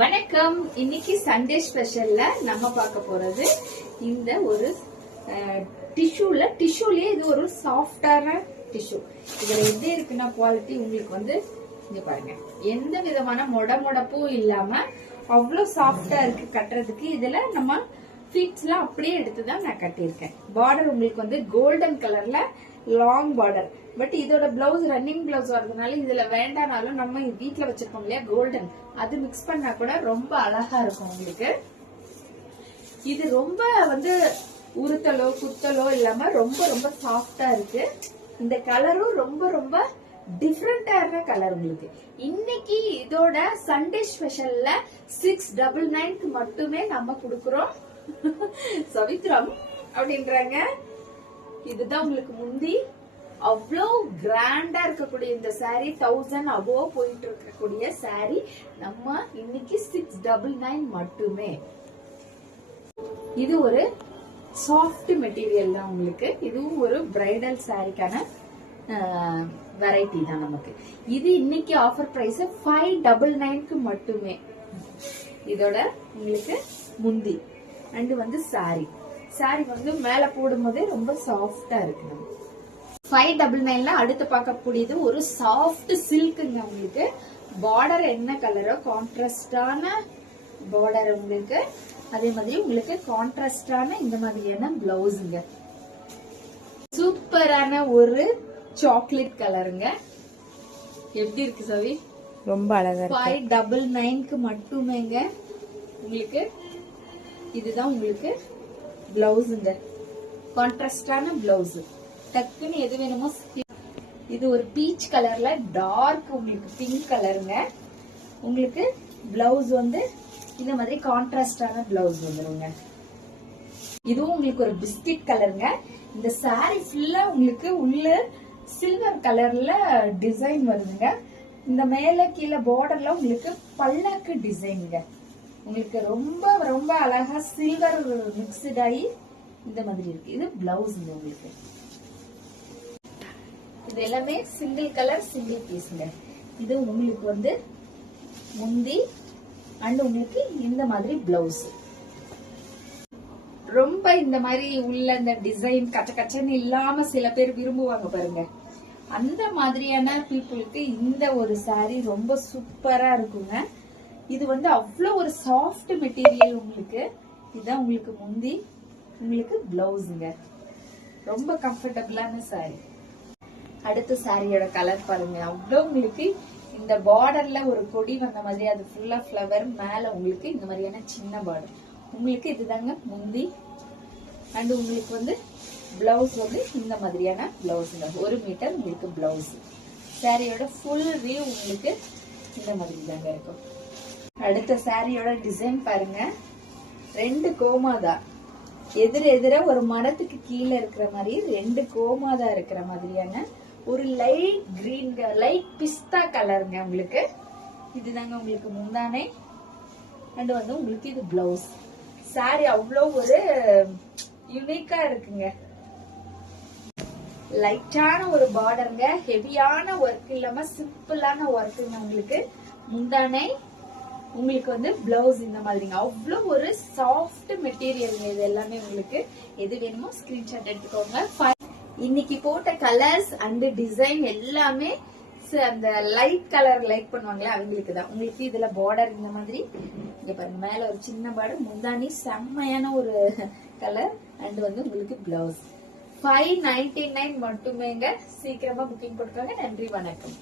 வணக்கம். இன்னைக்கு சண்டே ஸ்பெஷல்ல நம்ம பார்க்க போறது இந்த ஒரு டிஷ்யூலயே இது ஒரு சாஃப்டான டிஷ்யூ. இதுல எப்படி இருக்குன்னா குவாலிட்டி உங்களுக்கு வந்து இங்க பாருங்க, எந்த விதமான மொடப்பும் இல்லாம அவ்வளவு சாஃப்டா இருக்கு கட்டுறதுக்கு. இதுல நம்ம ஃபீட்ஸ் எல்லாம் அப்படியே எடுத்துதான் நான் கட்டியிருக்கேன். பார்டர் உங்களுக்கு வந்து கோல்டன் கலர்ல லாங் பார்டர். பட் இதோட பிளவுஸ் ரன்னிங் பிளவுஸ் வரதுனால இதுல வேண்டானாலும் நம்ம வீட்டுல வச்சிருக்கோம் இல்லையா கோல்டன், அது மிக்ஸ் பண்ணா கூட ரொம்ப அழகா இருக்கும் உங்களுக்கு. இது ரொம்ப வந்து உருத்தலோ குத்தலோ இல்லாம ரொம்ப ரொம்ப சாஃப்டா இருக்கு. இந்த கலரும் ரொம்ப ரொம்ப டிஃபரெண்டான கலர் உங்களுக்கு. இன்னைக்கு இதோட சண்டே ஸ்பெஷல்ல 699 மட்டுமே நம்ம கொடுக்கறோம். சவித்ரம் அப்படின்றாங்க. இதுதான் உங்களுக்கு முந்தி. அவ்வளோ கிராண்டா இருக்கக்கூடிய இந்த சாரி 1000 above போயிட்டு இருக்கக்கூடிய சாரி நம்ம இன்னைக்கு 699 மட்டுமே. இது ஒரு சாஃப்ட் மெட்டீரியல் தான் உங்களுக்கு. இதுவும் ஒரு பிரைடல் சாரிக்கான வெரைட்டி தான் நமக்கு. இது இன்னைக்கு ஆஃபர் பிரைஸ் 599 மட்டுமே. இதோட உங்களுக்கு முந்தி அண்ட் வந்து சாரி வந்து மேல போடும் போதே ரொம்ப சாஃப்டா இருக்கு. 599 அடுத்து பார்க்கக்கூடியது ஒரு சாஃப்ட் சில்க்குங்க. உங்களுக்கு பார்டர் என்ன கலரோ கான்ட்ராஸ்டான பார்டர் உங்களுக்கு. அதே மாதிரி உங்களுக்கு கான்ட்ராஸ்டான இந்த மாதிரியான பிளவுஸுங்க. சூப்பரான ஒரு சாக்லேட் கலருங்க. எப்படி இருக்கு சவி? ரொம்ப அழகா இருக்கு. 599 மட்டுமேங்க உங்களுக்கு. இதுதான் உங்களுக்கு பிளவுஸுங்க, கான்ட்ராஸ்டான பிளவுஸ். டக்குன்னு எது வேணுமோ. இது ஒரு பீச் கலர்ல டார்க் உங்களுக்கு பிங்க் கலருங்க. உங்களுக்கு பிளவுஸ் வந்து இந்த மாதிரி கான்ட்ராஸ்டான பிளவுஸ் வந்துருங்க. இதுவும் உங்களுக்கு ஒரு பிஸ்கட் கலருங்க. இந்த சாரி ஃபுல்லா உங்களுக்கு உள்ள சில்வர் கலர்ல டிசைன் வருதுங்க. இந்த மேல கீழே பார்டர்ல உங்களுக்கு பல்லாக்கு டிசைனுங்க. உங்களுக்கு ரொம்ப ரொம்ப அழகா சில்வர் மிக்ஸ்ட் ஆகி இந்த மாதிரி இருக்கு. இது பிளவுஸ் உங்களுக்கு. இது எல்லாமே சிங்கிள் கலர் சிங்கிள் பீஸ்ங்க. இது உங்களுக்கு வந்து முந்தி அண்ட் உங்களுக்கு இந்த மாதிரி பிளவுஸ். ரொம்ப இந்த மாதிரி உள்ள இந்த டிசைன் கச்சன்னு இல்லாம சில பேர் விரும்புவாங்க பாருங்க. அந்த மாதிரியான பீப்புளுக்கு இந்த ஒரு சாரி ரொம்ப சூப்பரா இருக்குங்க. இது வந்து அவ்வளவு ஒரு சாஃப்ட் மெட்டீரியல் உங்களுக்கு. இதுதான் உங்களுக்கு முந்தி, உங்களுக்கு பிளவுஸுங்க. ரொம்ப கம்ஃபர்டபுளான சாரி. அடுத்த சாரியோட கலர் பாருங்க. அவ்வளவு உங்களுக்கு இந்த பார்டர்ல ஒரு கொடி வந்த மாதிரி, அது ஃபுல்லா ஃபிளவர், மேல உங்களுக்கு இந்த மாதிரியான சின்ன பார்டர். உங்களுக்கு இதுதாங்க முந்தி அண்ட் உங்களுக்கு வந்து பிளவுஸ் வந்து இந்த மாதிரியான பிளவுஸுங்க. 1 மீட்டர் உங்களுக்கு பிளவுஸ். சாரியோட ஃபுல் வியூ உங்களுக்கு இந்த மாதிரி தாங்க இருக்கும். அடுத்த சாரியோட டிசைன் பாருங்க. 2 கோமாதா எதிர ஒரு மரத்துக்கு கீழே இருக்கிற மாதிரி 2 கோமாதா இருக்கிற மாதிரியான ஒரு லைட் கிரீன் லைட் பிஸ்தா கலருங்க உங்களுக்கு. இதுதாங்க உங்களுக்கு முந்தானை அண்ட் வந்து உங்களுக்கு இது பிளவுஸ். சாரி அவ்வளோ ஒரு யூனிக்கா இருக்குங்க. லைட்டான ஒரு பார்டருங்க. ஹெவியான ஒர்க் இல்லாம சிம்பிளான ஒர்க்குங்க உங்களுக்கு. முந்தானை உங்களுக்கு வந்து பிளவுஸ் இந்த மாதிரிங்க. அவ்வளவு ஒரு சாஃப்ட் மெட்டீரியல். இது எல்லாமே உங்களுக்கு எது வேணுமோ ஸ்கிரீன்ஷாட் எடுத்துக்கோங்க. இன்னைக்கு போட்ட கலர்ஸ் அண்ட் டிசைன் எல்லாமே அந்த லைட் கலர் லைக் பண்ணுவாங்களே அவங்களுக்கு தான். உங்களுக்கு இதுல பார்டர் இந்த மாதிரி இங்க பாருங்க, மேல ஒரு சின்ன பார்டர், முந்தானி செம்மையான ஒரு கலர் அண்ட் வந்து உங்களுக்கு பிளவுஸ். 599 மட்டுமேங்க. சீக்கிரமா புக்கிங் போட்டுக்கோங்க. நன்றி, வணக்கம்.